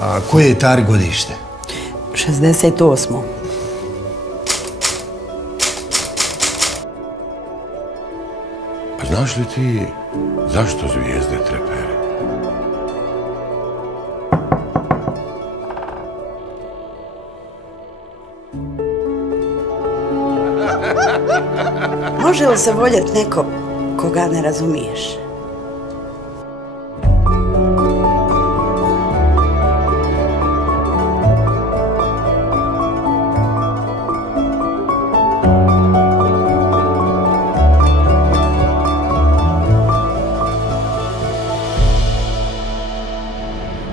A koje je Tari godište? 68. A znaš li ti zašto zvijezde trepere? Može li se voljeti neko koga ne razumiješ?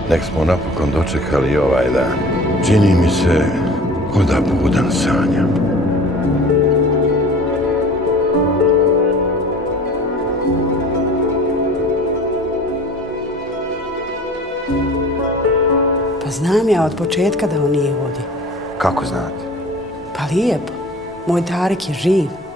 Nek smo napokon dočekali ovaj dan. Čini mi se ko da budan sanjam. Pa znam ja od početka da on nije ovdje. Kako znate? Pa lijepo. Moj Tarik je živ.